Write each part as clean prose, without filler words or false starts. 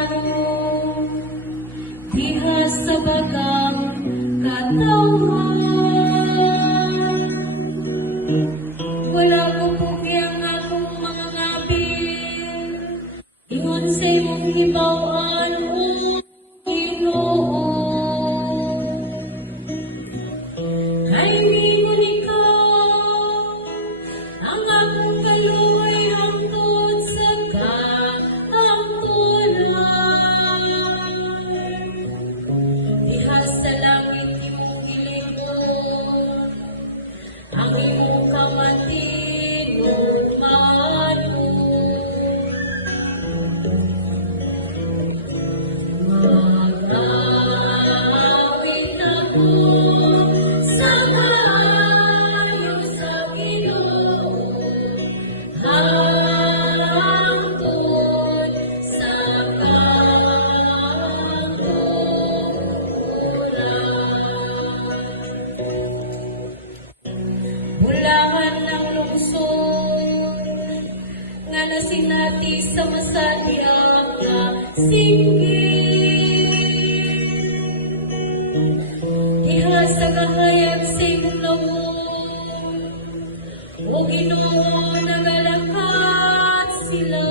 klaro, diha sa bagang katawhan. Wala ko pugyang akong mga ngabin, ingon sa imong hibaw-an o Ginoo. Ay ingon ikaw, ang akong kaluoy hangtod sa kahangtunan. Diha sa langit imong gilingon, ang imong kamatinud manon. Mag-awit ako sa maayo sa Ginoo, hangtod sa kahangturan. Bulangan ng lungsod nga nasinati sa masadiyang nga singgit. Diha sa kahayag sa imong lawon, o Ginoo nagalakat sila.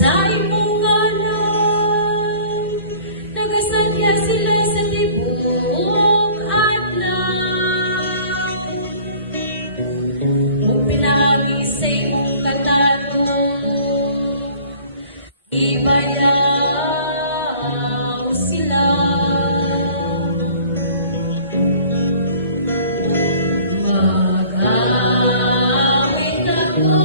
Sa imong ngalan, nagasadya sila sa tibuok adlaw. Ug pinaagi sa imong katanong, ibayaw sila. Mag-awit ako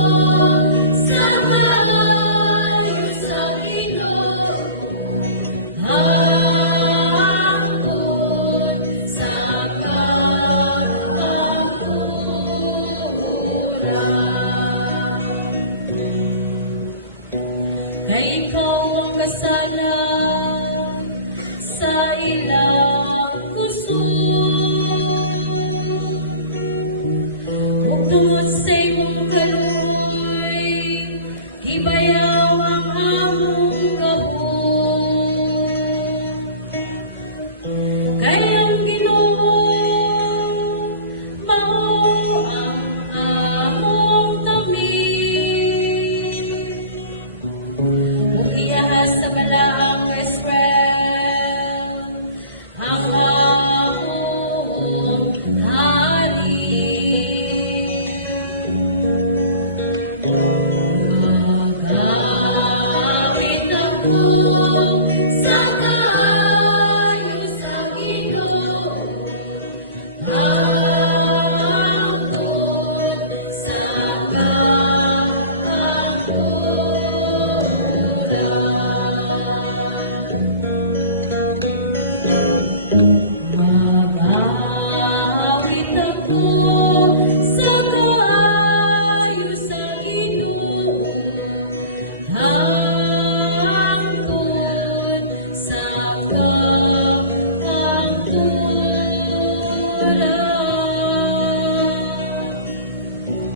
sa maayo sa Ginoo, hangtod sa kahangturan. Ay ikaw ang kasala sa ilang kusog, ug tungod sa imong kaluoy, ibayaw ang among gabos. Kay ang Ginoo mao ang among tamis, ug iyahas sa balaang Israel ang among hari. Mag-awit ako